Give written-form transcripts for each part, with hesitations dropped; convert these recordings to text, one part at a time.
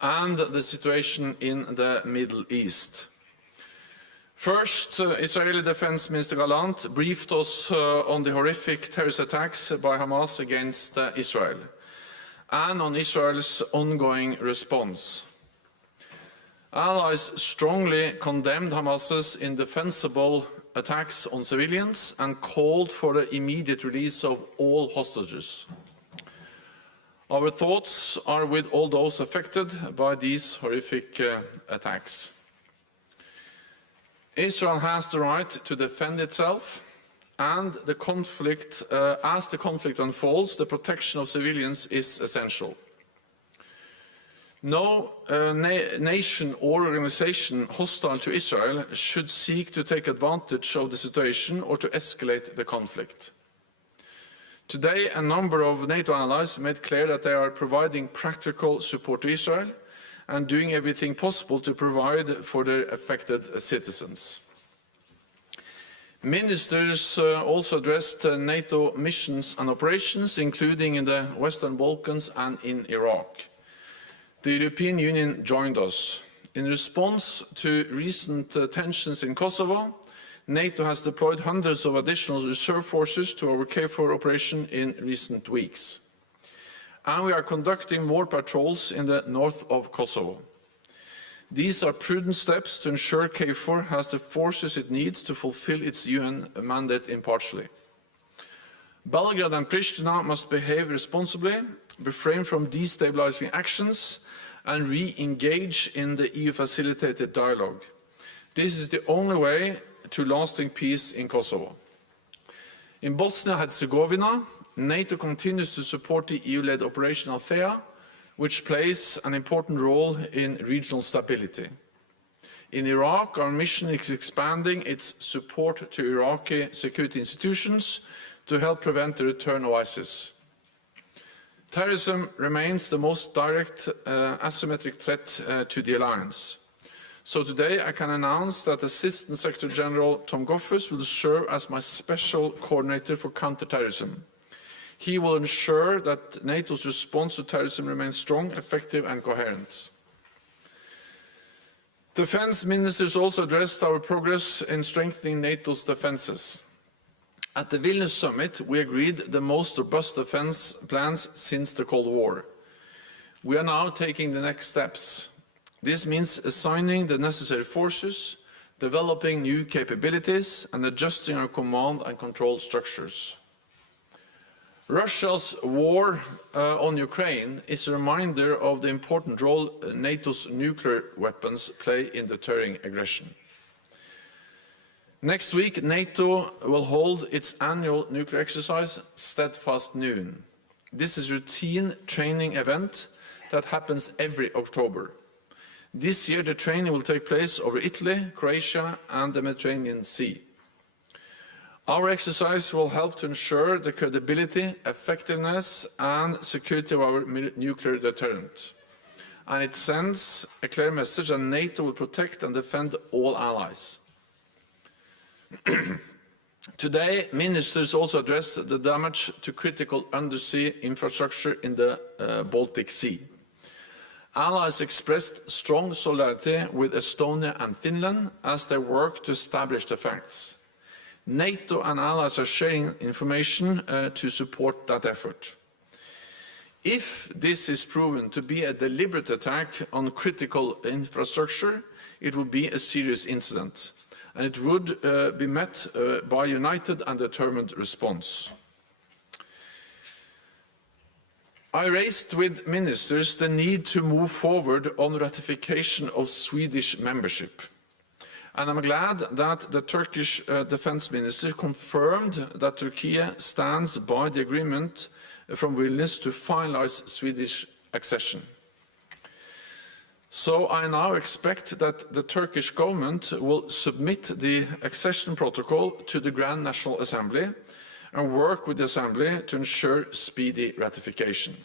and the situation in the Middle East. First, Israeli Defense Minister Gallant briefed us on the horrific terrorist attacks by Hamas against Israel and on Israel's ongoing response. Allies strongly condemned Hamas's indefensible attacks on civilians and called for the immediate release of all hostages. Our thoughts are with all those affected by these horrific attacks. Israel has the right to defend itself, and as the conflict unfolds, the protection of civilians is essential. No nation or organization hostile to Israel should seek to take advantage of the situation or to escalate the conflict. Today, a number of NATO allies made clear that they are providing practical support to Israel and doing everything possible to provide for the affected citizens. Ministers also addressed NATO missions and operations, including in the Western Balkans and in Iraq. The European Union joined us. In response to recent tensions in Kosovo, NATO has deployed hundreds of additional reserve forces to our KFOR operation in recent weeks. And we are conducting more patrols in the north of Kosovo. These are prudent steps to ensure KFOR has the forces it needs to fulfill its UN mandate impartially. Belgrade and Pristina must behave responsibly, refrain from destabilizing actions, and re-engage in the EU-facilitated dialogue. This is the only way to lasting peace in Kosovo. In Bosnia-Herzegovina, NATO continues to support the EU-led Operation Althea, which plays an important role in regional stability. In Iraq, our mission is expanding its support to Iraqi security institutions to help prevent the return of ISIS. Terrorism remains the most direct asymmetric threat to the alliance. So today I can announce that Assistant Secretary General Tom Goffers will serve as my special coordinator for counterterrorism. He will ensure that NATO's response to terrorism remains strong, effective and coherent. Defence ministers also addressed our progress in strengthening NATO's defences. At the Vilnius summit, we agreed the most robust defence plans since the Cold War. We are now taking the next steps. This means assigning the necessary forces, developing new capabilities, and adjusting our command and control structures. Russia's war on Ukraine is a reminder of the important role NATO's nuclear weapons play in deterring aggression. Next week, NATO will hold its annual nuclear exercise, Steadfast Noon. This is a routine training event that happens every October. This year, the training will take place over Italy, Croatia, and the Mediterranean Sea. Our exercise will help to ensure the credibility, effectiveness, and security of our nuclear deterrent. And it sends a clear message that NATO will protect and defend all allies. Today, ministers also addressed the damage to critical undersea infrastructure in the Baltic Sea. Allies expressed strong solidarity with Estonia and Finland as they work to establish the facts. NATO and allies are sharing information to support that effort. If this is proven to be a deliberate attack on critical infrastructure, it will be a serious incident, and it would be met by a united and determined response. I raised with ministers the need to move forward on ratification of Swedish membership. And I'm glad that the Turkish defense minister confirmed that Turkey stands by the agreement from Vilnius to finalize Swedish accession. So I now expect that the Turkish government will submit the accession protocol to the Grand National Assembly and work with the Assembly to ensure speedy ratification.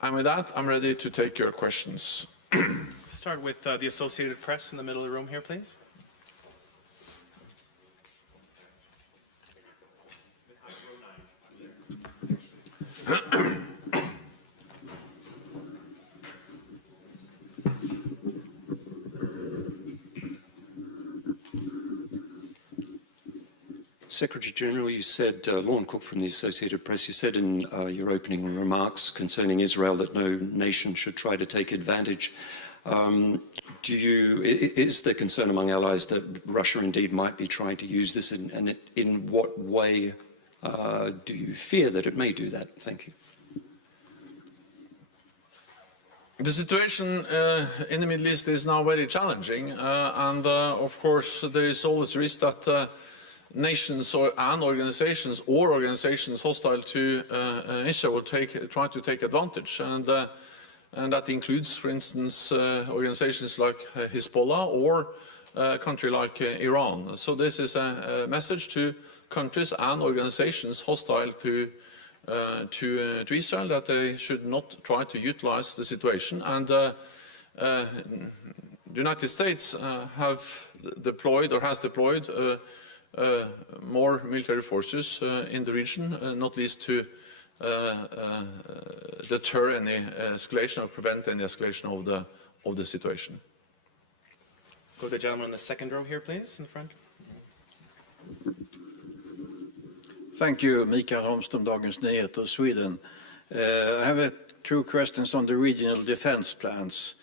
And with that, I'm ready to take your questions. Start with the Associated Press in the middle of the room here, please. Secretary General, you said, Lorne Cook from the Associated Press, you said in your opening remarks concerning Israel that no nation should try to take advantage. Is there concern among allies that Russia indeed might be trying to use this, and in what way do you fear that it may do that? Thank you. The situation in the Middle East is now very challenging, and of course there is always risk that nations and organizations hostile to Israel will try to take advantage, and that includes, for instance, organizations like Hezbollah or a country like Iran. So this is a message to countries and organizations hostile to Israel that they should not try to utilize the situation. And the United States have deployed or has deployed more military forces in the region, not least to deter any escalation or prevent any escalation of the situation. Go to the gentleman in the second row here, please, in the front. Thank you, Mikael Holmström, Dagens Nyheter, Sweden. I have two questions on the regional defense plans.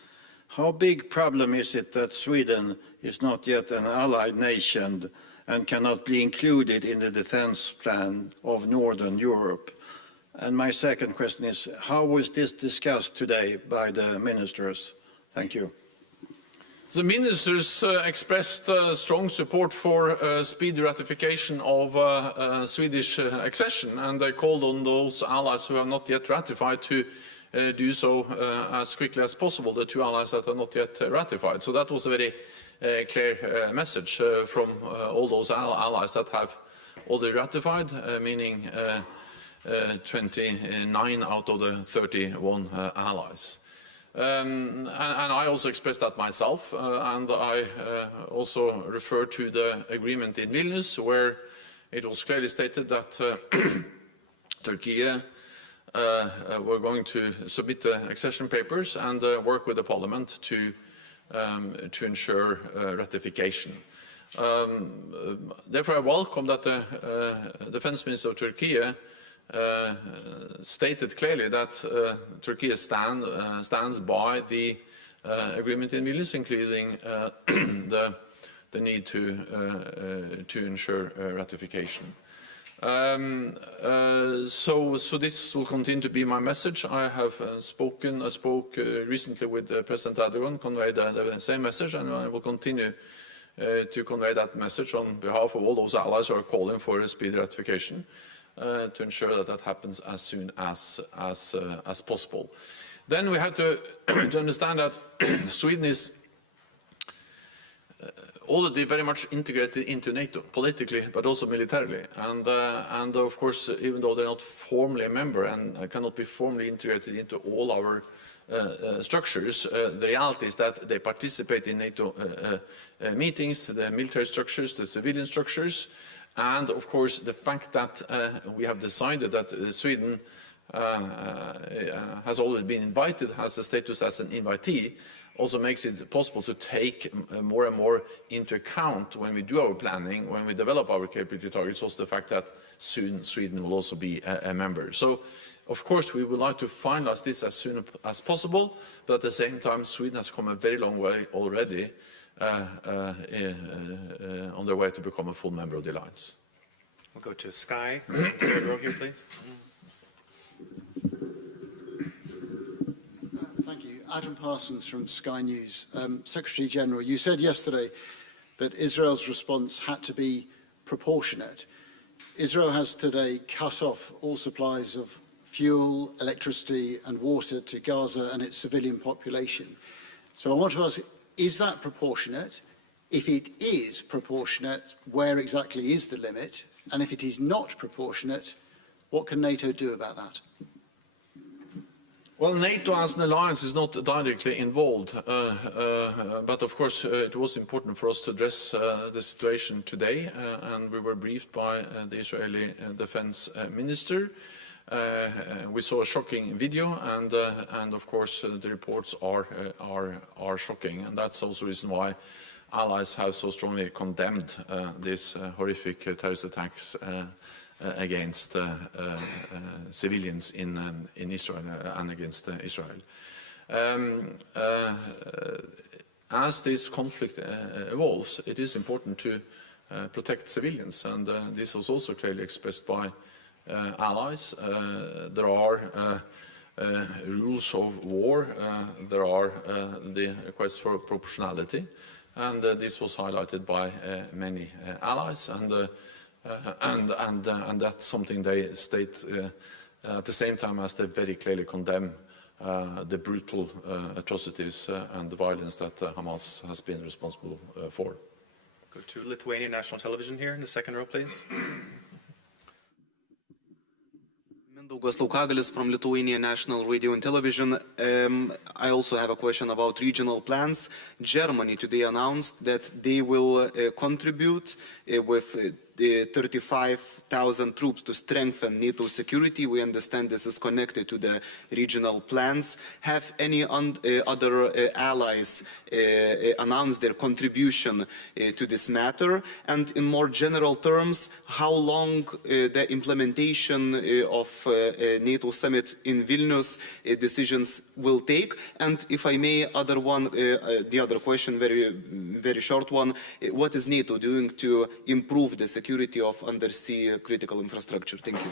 How big problem is it that Sweden is not yet an allied nation and cannot be included in the defense plan of Northern Europe? And my second question is, how was this discussed today by the ministers? Thank you. The ministers expressed strong support for speedy ratification of Swedish accession, and they called on those allies who have not yet ratified to do so as quickly as possible, the two allies that are not yet ratified. So that was a very clear message from all those allies that have already ratified, meaning 29 out of the 31 allies. And I also expressed that myself, and I also refer to the agreement in Vilnius, where it was clearly stated that Turkey were going to submit the accession papers and work with the parliament to ensure ratification. Therefore, I welcome that the defense minister of Turkey stated clearly that Turkey stands by the agreement in Vilnius, including the need to ensure ratification. So this will continue to be my message. I spoke recently with President Erdogan, conveyed the same message, and I will continue to convey that message on behalf of all those allies who are calling for a speedy ratification, to ensure that that happens as soon as possible. Then we have to understand that Sweden is already very much integrated into NATO, politically, but also militarily. And of course, even though they're not formally a member and cannot be formally integrated into all our structures, the reality is that they participate in NATO meetings, the military structures, the civilian structures, and of course the fact that we have decided that Sweden has already been invited, has the status as an invitee, also makes it possible to take more and more into account when we do our planning, when we develop our capability targets, also the fact that soon Sweden will also be a member. So, of course, we would like to finalize this as soon as possible, but at the same time, Sweden has come a very long way already on their way to become a full member of the alliance. We'll go to Sky, third row here, please. Thank you. Adam Parsons from Sky News. Secretary General, you said yesterday that Israel's response had to be proportionate. Israel has today cut off all supplies of fuel, electricity and water to Gaza and its civilian population. So I want to ask, is that proportionate? If it is proportionate, where exactly is the limit? And if it is not proportionate, what can NATO do about that? Well, NATO as an alliance is not directly involved, but of course it was important for us to address the situation today, and we were briefed by the Israeli defense minister. We saw a shocking video, and of course the reports are shocking, and that's also the reason why allies have so strongly condemned these horrific terrorist attacks against civilians in Israel and against Israel. As this conflict evolves, it is important to protect civilians, and this was also clearly expressed by allies. There are rules of war, there are the requests for proportionality, and this was highlighted by many allies, and that's something they state at the same time as they very clearly condemn the brutal atrocities and the violence that Hamas has been responsible for. Go to Lithuanian National Television here in the second row, please. Mindaugas Laukagalis from Lithuanian National Radio and Television. I also have a question about regional plans. Germany today announced that they will contribute with the 35,000 troops to strengthen NATO security. We understand this is connected to the regional plans. Have any other allies announced their contribution to this matter? And in more general terms, how long the implementation of NATO summit in Vilnius decisions will take? And if I may, the other question, very short one, what is NATO doing to improve the security of undersea critical infrastructure? Thank you.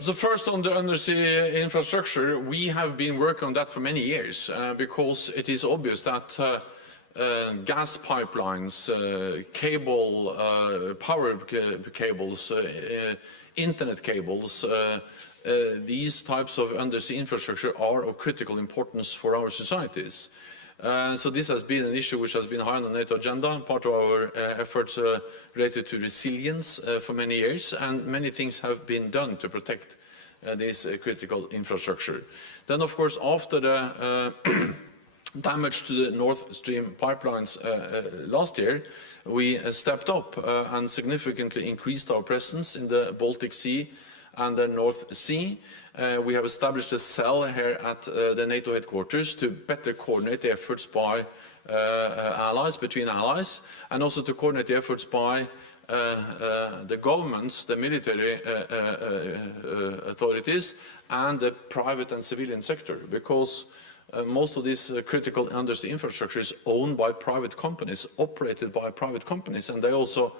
So first on the undersea infrastructure, we have been working on that for many years because it is obvious that gas pipelines, power cables, internet cables, these types of undersea infrastructure are of critical importance for our societies. So this has been an issue which has been high on the NATO agenda, part of our efforts related to resilience for many years, and many things have been done to protect this critical infrastructure. Then, of course, after the damage to the Nord Stream pipelines last year, we stepped up and significantly increased our presence in the Baltic Sea and the North Sea. We have established a cell here at the NATO headquarters to better coordinate the efforts by between allies, and also to coordinate the efforts by the governments, the military authorities, and the private and civilian sector, because most of this critical undersea infrastructure is owned by private companies, operated by private companies, and they also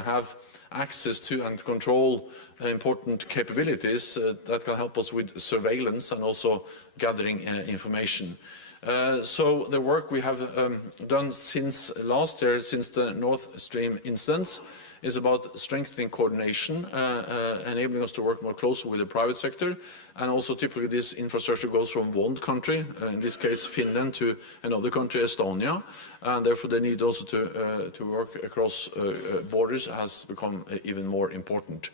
have access to and control important capabilities that can help us with surveillance and also gathering information. So the work we have done since last year, since the Nord Stream incidents, is about strengthening coordination, enabling us to work more closely with the private sector, and also typically this infrastructure goes from one country, in this case Finland, to another country, Estonia, and therefore the need also to work across borders has become even more important.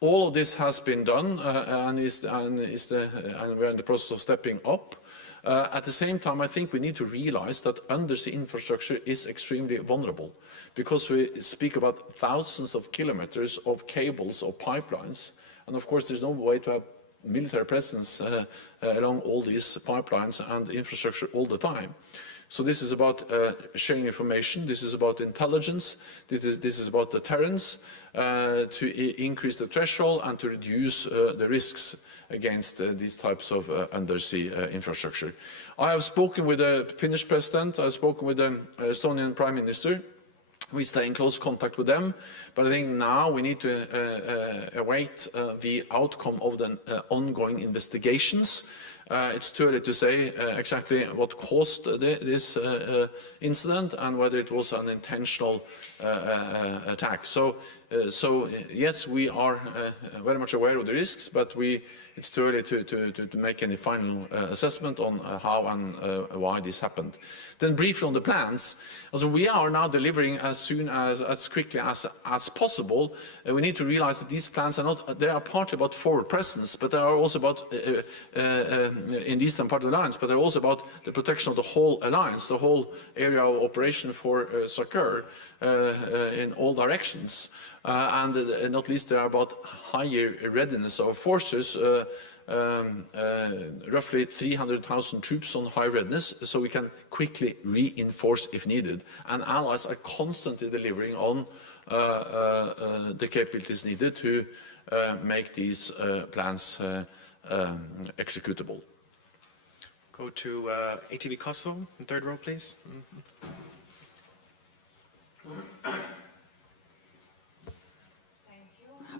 All of this has been done, and we're in the process of stepping up. At the same time, I think we need to realize that undersea infrastructure is extremely vulnerable, because we speak about thousands of kilometers of cables or pipelines, and of course there's no way to have military presence along all these pipelines and infrastructure all the time. So this is about sharing information, this is about intelligence, this is about deterrence, to increase the threshold and to reduce the risks against these types of undersea infrastructure. I have spoken with the Finnish president, I have spoken with the Estonian Prime Minister. We stay in close contact with them, but I think now we need to await the outcome of the ongoing investigations. It's too early to say exactly what caused this incident and whether it was an intentional attack. So yes, we are very much aware of the risks, but it's too early to make any final assessment on how and why this happened. Then briefly on the plans, also we are now delivering as quickly as possible. We need to realize that these plans they are partly about forward presence, but they are also about in the eastern part of the alliance, but they're also about the protection of the whole alliance, the whole area of operation for succor in all directions. And not least they are about higher readiness of forces roughly 300,000 troops on high readiness, so we can quickly reinforce if needed. And allies are constantly delivering on the capabilities needed to make these plans executable. Go to ATV Kosovo, in third row, please.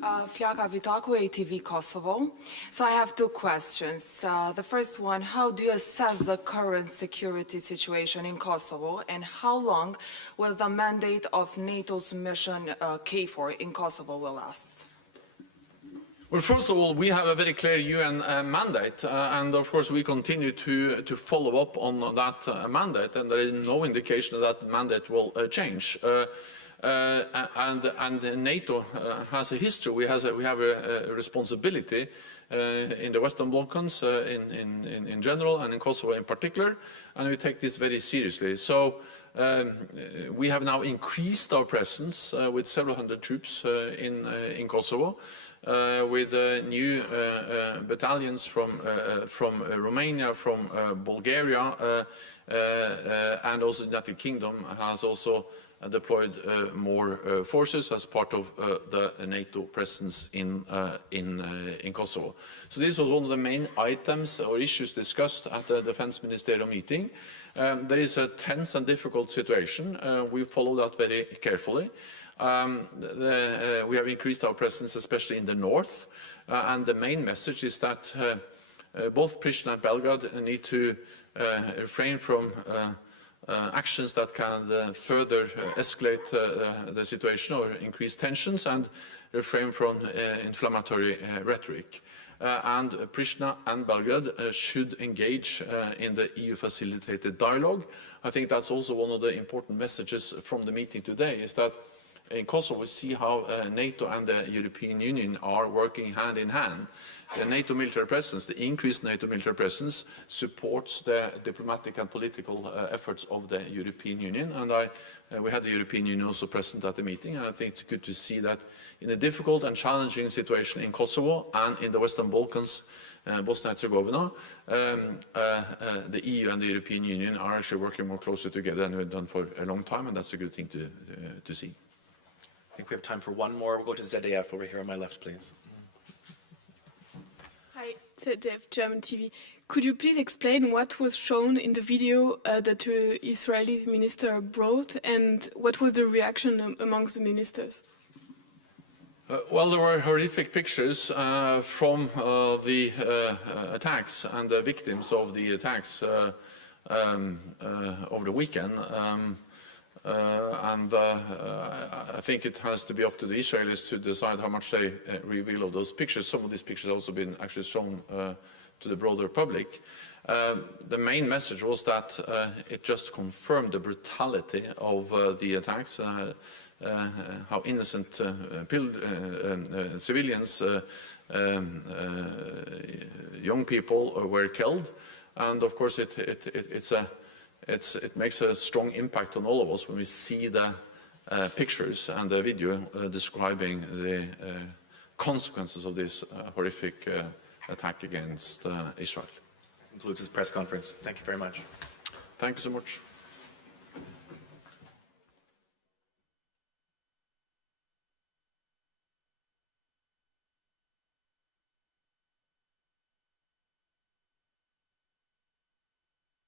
Fjaka Vitaku, ATV Kosovo. So I have two questions. The first one, how do you assess the current security situation in Kosovo, and how long will the mandate of NATO's mission KFOR in Kosovo will last? Well, first of all, we have a very clear UN mandate, and of course we continue to follow up on that mandate, and there is no indication that mandate will change. And NATO has a history. We have a responsibility in the Western Balkans in general, and in Kosovo in particular, and we take this very seriously. So we have now increased our presence with several hundred troops in Kosovo, with new battalions from Romania, from Bulgaria, and also the United Kingdom has also deployed more forces as part of the NATO presence in Kosovo. So this was one of the main items or issues discussed at the Defense Ministerial meeting. There is a tense and difficult situation. We follow that very carefully. We have increased our presence, especially in the north, and the main message is that both Pristina and Belgrade need to refrain from actions that can further escalate the situation or increase tensions, and refrain from inflammatory rhetoric. And Pristina and Belgrade should engage in the EU-facilitated dialogue. I think that's also one of the important messages from the meeting today, is that in Kosovo we see how NATO and the European Union are working hand in hand. The NATO military presence, the increased NATO military presence, supports the diplomatic and political efforts of the European Union, and we had the European Union also present at the meeting, and I think it's good to see that in a difficult and challenging situation in Kosovo and in the Western Balkans, Bosnia and Herzegovina, the EU and the European Union are actually working more closely together than we've done for a long time, and that's a good thing to see. I think we have time for one more. We'll go to ZDF over here on my left, please. Hi, ZDF, German TV. Could you please explain what was shown in the video that the Israeli minister brought, and what was the reaction amongst the ministers? Well, there were horrific pictures from the attacks and the victims of the attacks over the weekend. I think it has to be up to the Israelis to decide how much they reveal of those pictures. Some of these pictures have also been actually shown to the broader public. The main message was that it just confirmed the brutality of the attacks, how innocent civilians, young people were killed, and of course it makes a strong impact on all of us when we see the pictures and the video describing the consequences of this horrific attack against Israel. Concludes this press conference. Thank you very much. Thank you so much.